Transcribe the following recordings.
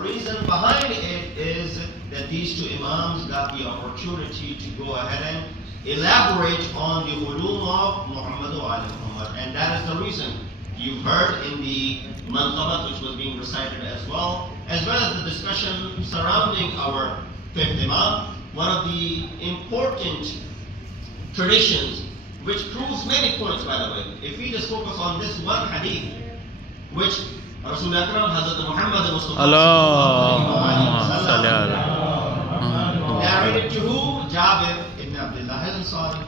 The reason behind it is that these two Imams got the opportunity to go ahead and elaborate on the ulum of Muhammad wa Ali Muhammad. And that is the reason you've heard in the manqabat which was being recited as well as the discussion surrounding our fifth Imam. One of the important traditions which proves many points, by the way. If we just focus on this one hadith, which Rasul Akram Hazrat Muhammad Mustafa narrated to who? Jabir ibn Abdullah al-Ansari.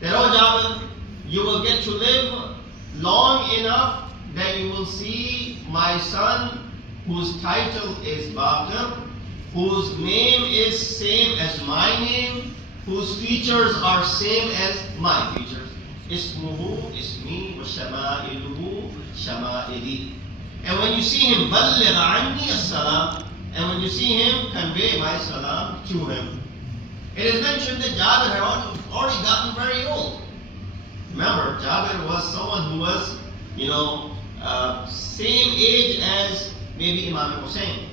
That, oh Jabir, you will get to live long enough that you will see my son, whose title is Baqir, whose name is same as my name, whose features are same as my features. Ismuhu ismi wa shama'iluhu shama'ili. And when you see him, balligh anni as-salam, and when you see him, convey my salam to him. It is mentioned that Jabir had already gotten very old. Remember, Jabir was someone who was, same age as maybe Imam Hussein.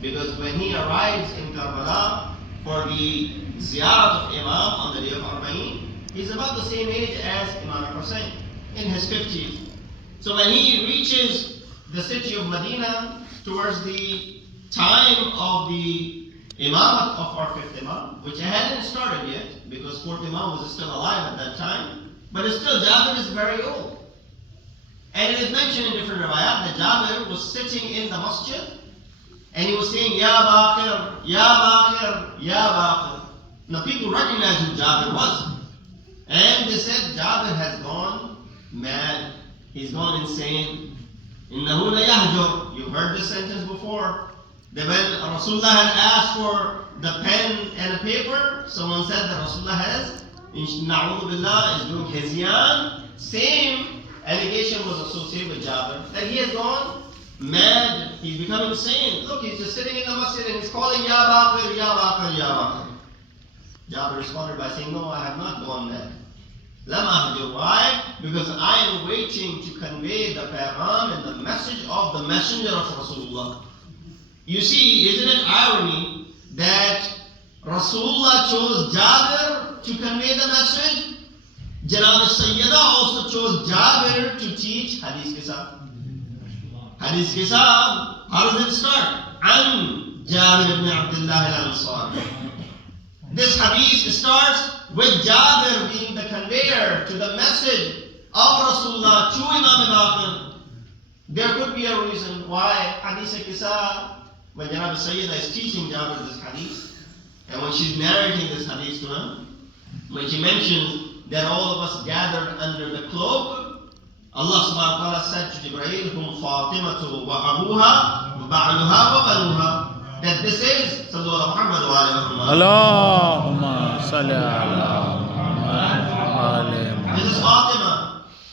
Because when he arrives in Karbala for the ziyarat of Imam on the day of Arba'in, he's about the same age as Imam Hussein, in his 50s. So when he reaches the city of Medina towards the time of the Imamat of our fifth Imam, which hadn't started yet, because fourth Imam was still alive at that time, but still Jabir is very old. And it is mentioned in different riwayat that Jabir was sitting in the masjid and he was saying, Ya Baqir, Ya Baqir, Ya Baqir. Now people recognized who Jabir was. And they said, Jabir has gone mad. He's gone insane. Innahu la yahjur. You've heard this sentence before. That when Rasulullah had asked for the pen and a paper, someone said that Rasulullah has, na'udhu billah, is doing hizyan. Same allegation was associated with Jabir, that he has gone mad, he's become insane. Look, he's just sitting in the masjid and he's calling, Ya Baqir, Ya Baqir, Ya Baqir. Jabir responded by saying, no, I have not gone mad. Lam ahjur. Why? Because I am waiting to convey the pagham and the message of the messenger of Rasulullah. You see, isn't it irony that Rasulullah chose Jabir to convey the message? Janab al-Sayyida also chose Jabir to teach Hadith Kisab. Hadith Kisab, how does it start? An Jabir ibn Abdullah al-Ansari. This hadith starts with Jabir being the conveyor to the message of Rasulullah to Imam Baqir. There could be a reason why Hadith Kisab, when Janab al-Sayyida is teaching Jabir this hadith, and when she's narrating this hadith to him, when she mentions that all of us gathered under the cloak, Allah subhanahu wa ta'ala said to Jibreel, Hum Fatimatu wa abuha, wa ba'luha wa banuha, that this is Sallallahu Muhammad wa Ali Muhammad. Allahumma salli ala Muhammad. This is Fatima.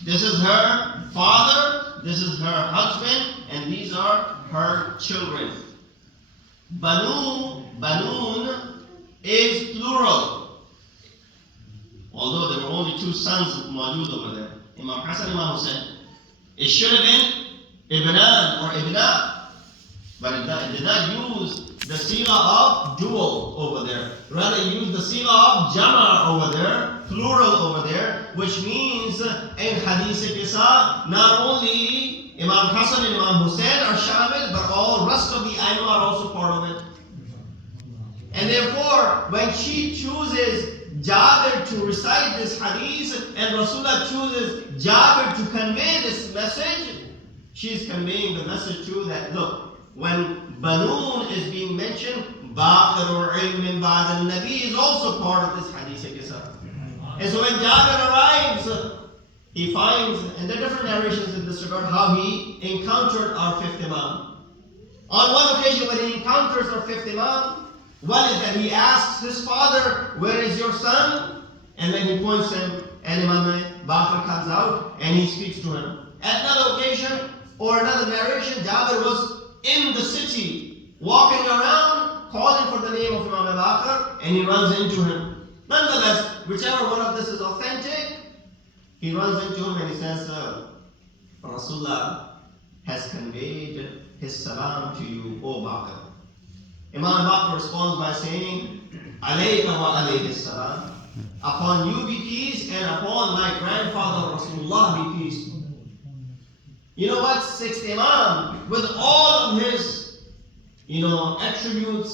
This is her father, this is her husband, and these are her children. Banun is plural. Although there were only two sons Mawjood over there, Imam Hassan and Imam Hussein. It should have been Ibnan or Ibna, but it did not use the sigha of dual over there. Rather, it used the sigha of jumma over there, plural over there, which means in Hadith Qisa, not only Imam Hassan and Imam Hussein are shamil, but all rest of the Aima are also part of it. And therefore, when she chooses Jabir to recite this hadith and Rasulullah chooses Jabir to convey this message, she's conveying the message too that, look, when Banun is being mentioned, Baqir or Ilmin Ba'd al-Nabi is also part of this hadith Qisa. And so when Jabir arrives, he finds, and there are different narrations in this regard, how he encountered our fifth Imam. On one occasion when he encounters our fifth Imam, one is that he asks his father, where is your son? And then he points him, and Imam Baqir comes out and he speaks to him. At another occasion, or another narration, Jabir was in the city, walking around, calling for the name of Imam Baqir, and he runs into him. Nonetheless, whichever one of this is authentic, he runs into him and he says, Rasulullah has conveyed his salam to you, O Baqir. Bakr. Imam Bakr responds by saying, Alayka wa alayhi salam. Upon you be peace, and upon my grandfather Rasulullah be peace. You know what? Sixth Imam, with all of his, attributes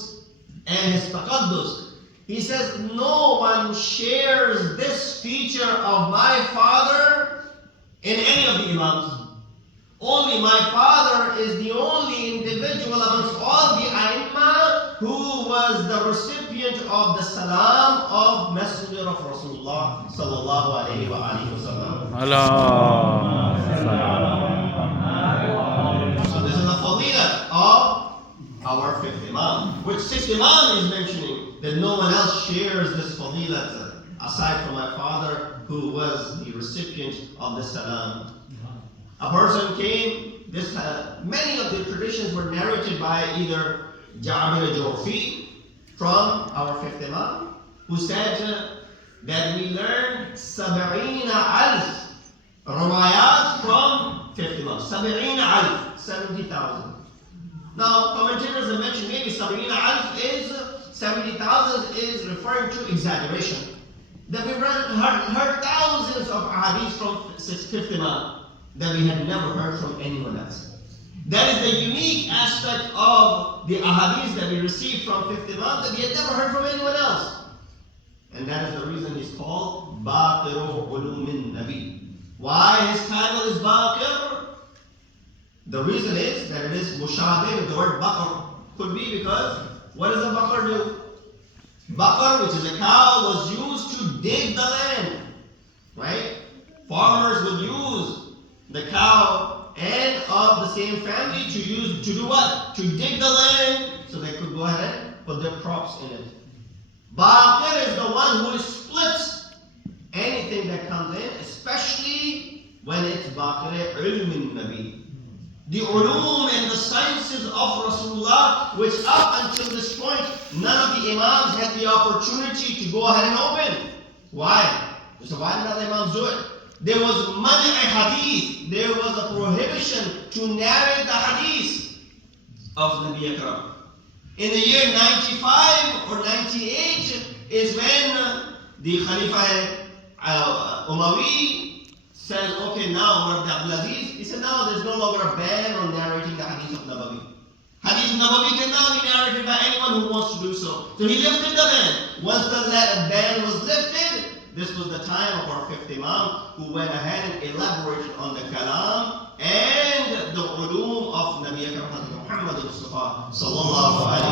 and his taqaddus, he says, no one shares this feature of my father in any of the Imams. Only my father is the only individual amongst all the A'immah who was the recipient of the salam of Messenger of Rasulullah sallallahu alayhi wa alihi wa sallam. So this is the fadilah of our fifth Imam, which sixth Imam is mentioning that no one else shares this fadilah aside from my father who was the recipient of the salam. A person came, many of the traditions were narrated by either Jabir al-Jurfi from our fifth Imam, who said that we learned 70,000 riwayat from fifth Imam. 70,000. Now, commentators have mentioned maybe 70,000 is referring to exaggeration. That we heard thousands of ahadith from fifth Imam that we had never heard from anyone else. That is the unique aspect of the ahadith that we received from fifth Imam that we had never heard from anyone else. And that is the reason he's called Baqiru Ulumin Nabi. Why his title is Baqir? The reason is that it is mushabih with the word Baqar. Could be because, what does a Baqar do? Baqar, which is a cow, was used to dig the land. Right? Farmers would use the cow and of the same family to do what? To dig the land so they could go ahead and put their crops in it. Baqir is the one who splits anything that comes in, especially when it's Baqir Ilmin Nabi. The ulum and the sciences of Rasulullah, which up until this point, none of the Imams had the opportunity to go ahead and open. Why? So why did not the Imams do it? There was mani' hadith. There was a prohibition to narrate the hadith of Nabi Akram. In the year 95 or 98 is when the Khalifa Umawi says, okay, now we're Abdulaziz. He said, now there's no longer a ban on narrating the hadith of Nabawi. Hadith of Nabawi can now be narrated by anyone who wants to do so. So he lifted the ban. Once that ban was lifted, this was the time of our fifth Imam who went ahead and elaborated on the kalam and the ulum of Nabi Akram Muhammad Mustafa sallallahu alayhi